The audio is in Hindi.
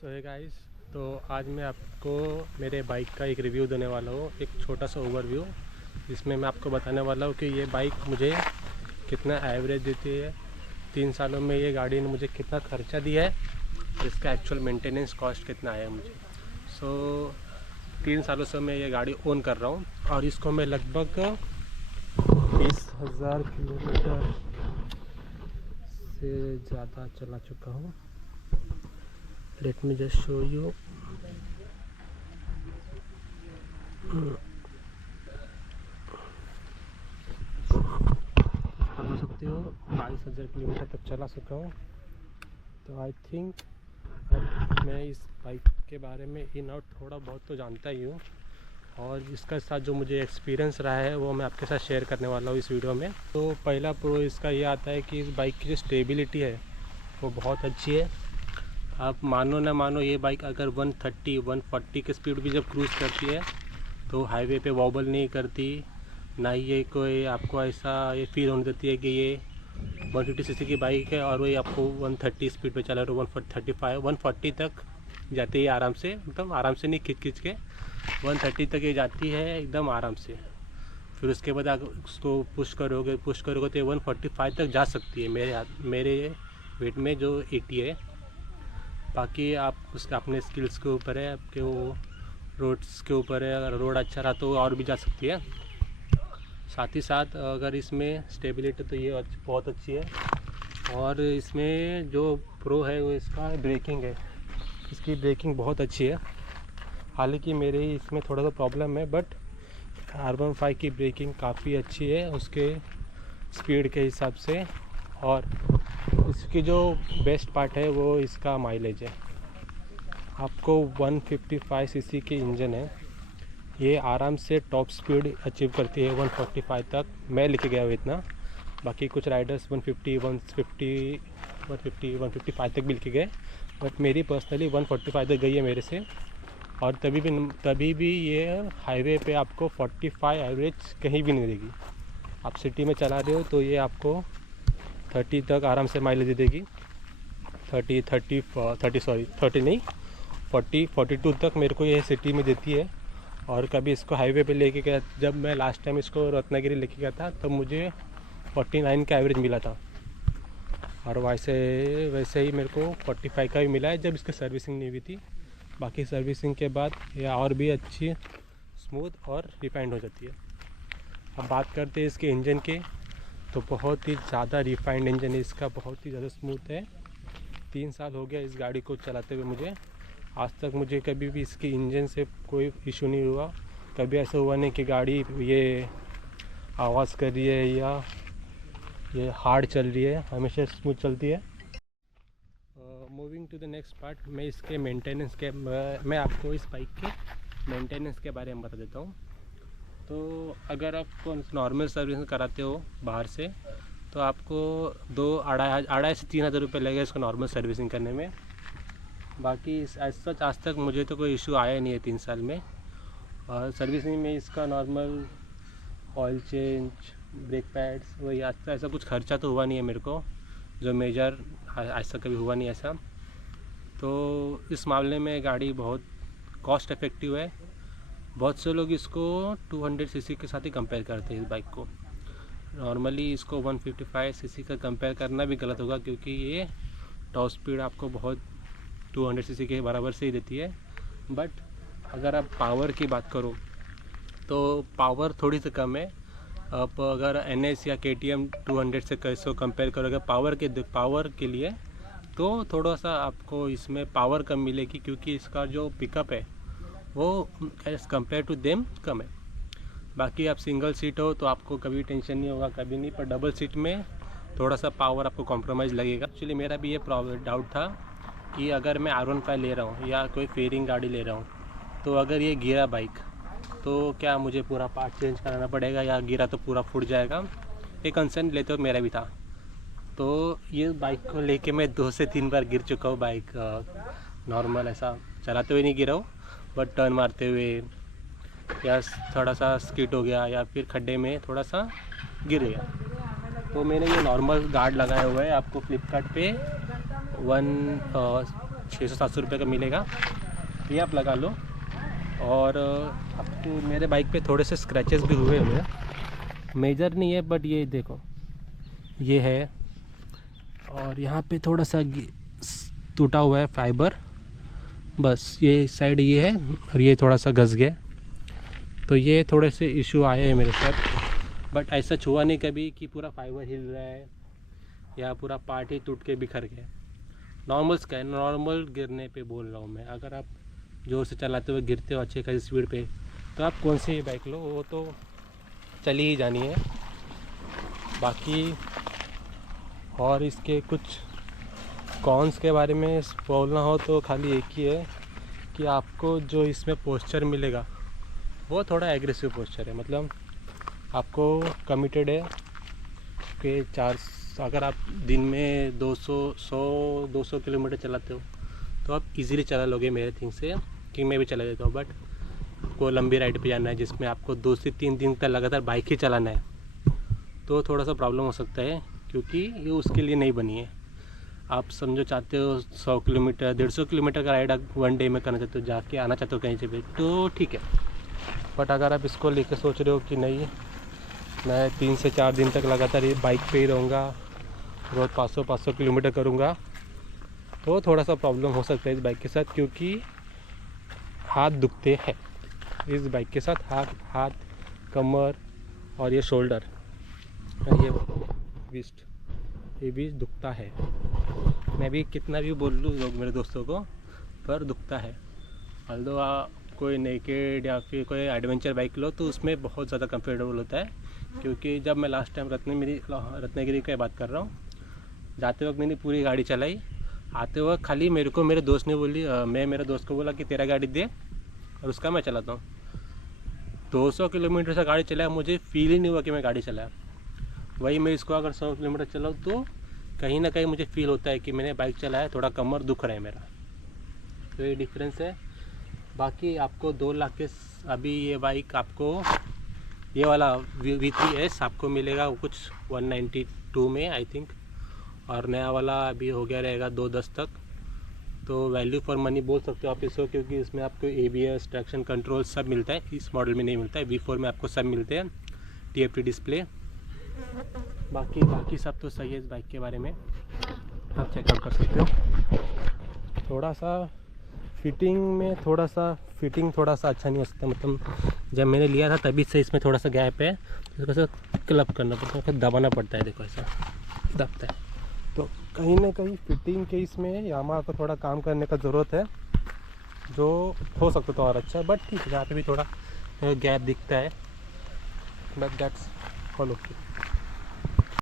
सो है गाइस, तो आज मैं आपको मेरे बाइक का एक रिव्यू देने वाला हूँ, एक छोटा सा ओवरव्यू, जिसमें मैं आपको बताने वाला हूँ कि ये बाइक मुझे कितना एवरेज देती है। 3 सालों में ये गाड़ी ने मुझे कितना खर्चा दिया है, इसका एक्चुअल मेंटेनेंस कॉस्ट कितना आया मुझे। 3 सालों से मैं ये गाड़ी ओन कर रहा हूँ और इसको मैं लगभग 20,000 किलोमीटर से ज़्यादा चला चुका हूँ। Let me just show you. कर सकते हो 22,000 किलोमीटर तक चला चुका हूँ। तो आई थिंक अब मैं इस बाइक के बारे में इन आउट थोड़ा बहुत तो जानता ही हूँ, और इसका साथ जो मुझे एक्सपीरियंस रहा है वो मैं आपके साथ शेयर करने वाला हूँ इस वीडियो में। तो पहला प्रो इसका ये आता है कि इस बाइक की जो स्टेबिलिटी है वो बहुत अच्छी है। आप मानो ना मानो, ये बाइक अगर 130-140 की स्पीड भी जब क्रूज़ करती है तो हाईवे पे वॉबल नहीं करती, ना ही ये कोई आपको ऐसा ये फील होने देती है कि ये 150 सीसी की बाइक है और वही आपको 130 स्पीड पे चला रहा है। 135 140 तक जाती है आराम से, मतलब आराम से नहीं, खिंच के 130 तक ये जाती है एकदम आराम से। फिर उसके बाद आप उसको पुश करोगे तो ये 145 तक जा सकती है मेरे वेट में जो 80 है। बाकी आप उसके अपने स्किल्स के ऊपर है, आपके वो रोड्स के ऊपर है। अगर रोड अच्छा रहा तो और भी जा सकती है। साथ ही साथ अगर इसमें स्टेबिलिटी तो ये बहुत अच्छी है। और इसमें जो प्रो है वो इसका ब्रेकिंग है, इसकी ब्रेकिंग बहुत अच्छी है। हालांकि मेरे इसमें थोड़ा सा प्रॉब्लम है, बट R15 की ब्रेकिंग काफ़ी अच्छी है उसके स्पीड के हिसाब से। और इसकी जो बेस्ट पार्ट है वो इसका माइलेज है। आपको 155 सीसी की इंजन है, ये आराम से टॉप स्पीड अचीव करती है 145 तक। मैं लेके गया हूँ इतना, बाकी कुछ राइडर्स 155 तक भी लेके गए, बट मेरी पर्सनली 145 तक गई है मेरे से। और तभी भी ये हाईवे पे आपको 45 एवरेज कहीं भी नहीं देगी। आप सिटी में चला रहे हो तो ये आपको 30 तक आराम से माइलेज दे देगी। 30 नहीं, 42 तक मेरे को ये सिटी में देती है। और कभी इसको हाईवे पे लेके गया, जब मैं लास्ट टाइम इसको रत्नागिरी लेके गया था तब मुझे 49 का एवरेज मिला था। और वैसे ही मेरे को 45 का भी मिला है जब इसकी सर्विसिंग नहीं हुई थी। बाकी सर्विसिंग के बाद ये और भी अच्छी स्मूथ और रिफाइंड हो जाती है। अब बात करते हैं इसके इंजन के, तो बहुत ही ज़्यादा रिफाइंड इंजन है इसका, बहुत ही ज़्यादा स्मूथ है। 3 साल हो गया इस गाड़ी को चलाते हुए मुझे, आज तक मुझे कभी भी इसके इंजन से कोई इशू नहीं हुआ। कभी ऐसा हुआ नहीं कि गाड़ी ये आवाज़ कर रही है या ये हार्ड चल रही है, हमेशा स्मूथ चलती है। Moving to the next part, मैं इसके मेंटेनेंस के मैं आपको इस बाइक के मेंटेनेंस के बारे में बता देता हूँ। तो अगर आप नॉर्मल सर्विस कराते हो बाहर से तो आपको 2-2.5 से 3 हज़ार रुपये लगेगा इसको नॉर्मल सर्विसिंग करने में। बाकी सच आज तक मुझे तो कोई इशू आया नहीं है 3 साल में। और सर्विसिंग में इसका normal oil change, brake pads, वही आज तक ऐसा कुछ खर्चा तो हुआ नहीं है मेरे को, जो मेजर आज तक कभी हुआ नहीं ऐसा। तो इस मामले में गाड़ी बहुत कॉस्ट इफ़ेक्टिव है। बहुत से लोग इसको 200 सीसी के साथ ही कंपेयर करते हैं इस बाइक को। नॉर्मली इसको 155 सीसी का कंपेयर करना भी गलत होगा, क्योंकि ये टॉप स्पीड आपको बहुत 200 सीसी के बराबर से ही देती है। बट अगर आप पावर की बात करो तो पावर थोड़ी सी कम है। आप अगर NS या KTM 200 से कैसे कंपेयर करोगे पावर के लिए, तो थोड़ा सा आपको इसमें पावर कम मिलेगी, क्योंकि इसका जो पिकअप है वो एज़ कम्पेयर टू देम कम है। बाकी आप सिंगल सीट हो तो आपको कभी टेंशन नहीं होगा, कभी नहीं। पर डबल सीट में थोड़ा सा पावर आपको कॉम्प्रोमाइज़ लगेगा। एक्चुअली मेरा भी ये डाउट था कि अगर मैं R15 ले रहा हूँ या कोई फेयरिंग गाड़ी ले रहा हूँ, तो अगर ये गिरा बाइक तो क्या मुझे पूरा पार्ट चेंज कराना पड़ेगा, या गिरा तो पूरा फूट जाएगा। ये कंसर्न लेते हुए मेरा भी था। तो ये बाइक को लेके मैं 2 से 3 बार गिर चुका हूँ। बाइक नॉर्मल ऐसा चलाते हुए नहीं गिरा हूँ, बट टर्न मारते हुए या थोड़ा सा स्किड हो गया या फिर खड्डे में थोड़ा सा गिर गया। तो मैंने ये नॉर्मल गार्ड लगाया हुआ है, आपको फ्लिपकार्ट पे 600-700 रुपये का मिलेगा, ये आप लगा लो। और आपके मेरे बाइक पे थोड़े से स्क्रैचेस भी हुए हुए हैं, मेजर नहीं है बट ये देखो ये है, और यहाँ पे थोड़ा सा टूटा हुआ है फाइबर, बस ये साइड ये है और ये थोड़ा सा घस गया। तो ये थोड़े से इशू आए हैं मेरे साथ, बट ऐसा छुआ नहीं कभी कि पूरा फाइबर हिल रहा है या पूरा पार्ट ही टूट के बिखर गया। नॉर्मल गिरने पे बोल रहा हूँ मैं। अगर आप ज़ोर से चलाते हुए गिरते हो अच्छे खासी स्पीड पे, तो आप कौन सी बाइक लो, वो तो चली ही जानी है। बाकी और इसके कुछ कॉन्स के बारे में बोलना हो तो खाली एक ही है कि आपको जो इसमें पोस्चर मिलेगा वो थोड़ा एग्रेसिव पोस्चर है। मतलब आपको कमिटेड है कि अगर आप दिन में 200 किलोमीटर चलाते हो तो आप इजीली चला लोगे मेरे थिंक से, कि मैं भी चला देता हूँ। बट कोई लंबी राइड पे जाना है जिसमें आपको 2 से 3 दिन तक लगातार बाइक ही चलाना है, तो थोड़ा सा प्रॉब्लम हो सकता है, क्योंकि ये उसके लिए नहीं बनी है। आप समझो चाहते हो 100 किलोमीटर 150 किलोमीटर का राइड आप 1 डे में करना चाहते हो, जाके आना चाहते हो कहीं से भी, तो ठीक है। बट अगर आप इसको लेकर सोच रहे हो कि नहीं मैं 3 से 4 दिन तक लगातार ये बाइक पे ही रहूँगा, रोज़ 500 किलोमीटर करूँगा, तो थोड़ा सा प्रॉब्लम हो सकता है इस बाइक के साथ, क्योंकि हाथ दुखते हैं इस बाइक के साथ। हाथ कमर और ये शोल्डर और ये विस्ट, ये भी दुखता है। मैं भी कितना भी बोल लूँ लोग मेरे दोस्तों को, पर दुखता है। ऑल्दो कोई नेकेड या फिर कोई एडवेंचर बाइक लो तो उसमें बहुत ज़्यादा कंफर्टेबल होता है। क्योंकि जब मैं लास्ट टाइम रत्नागिरी की बात कर रहा हूँ, जाते वक्त मैंने पूरी गाड़ी चलाई, आते वक्त खाली मेरे को मेरे दोस्त ने बोली, मैं मेरे दोस्त को बोला कि तेरा गाड़ी दे और उसका मैं चलाता हूँ। 200 किलोमीटर से गाड़ी चलाया, मुझे फील ही नहीं हुआ कि मैं गाड़ी चलाया। वही मैं इसको अगर 100 किलोमीटर चलाऊँ तो कहीं ना कहीं मुझे फील होता है कि मैंने बाइक चलाया, थोड़ा कमर दुख रहा है मेरा। तो ये डिफरेंस है। बाकी आपको 2 लाख के अभी ये बाइक आपको ये वाला V3S आपको मिलेगा कुछ 192 में आई थिंक, और नया वाला अभी हो गया रहेगा 210 तक। तो वैल्यू फॉर मनी बोल सकते हो आप इसको, क्योंकि इसमें आपको ABS ट्रैक्शन कंट्रोल सब मिलता है। इस मॉडल में नहीं मिलता है, V4 में आपको सब मिलते हैं, TFT डिस्प्ले। बाकी सब तो सही है इस बाइक के बारे में, आप चेकआउट कर सकते हो। थोड़ा सा फिटिंग थोड़ा सा अच्छा नहीं हो सकता। मतलब जब मैंने लिया था तभी से इसमें थोड़ा सा गैप है, इसको ऐसा क्लब करना पड़ता है, फिर दबाना पड़ता है, देखो ऐसा दबता है। तो कहीं ना कहीं फिटिंग के इसमें यामाहा को थोड़ा काम करने का ज़रूरत है, जो हो सकता तो और अच्छा, बट ठीक है। यहाँ पे भी थोड़ा गैप दिखता है, बट दैट्स ऑल ओके।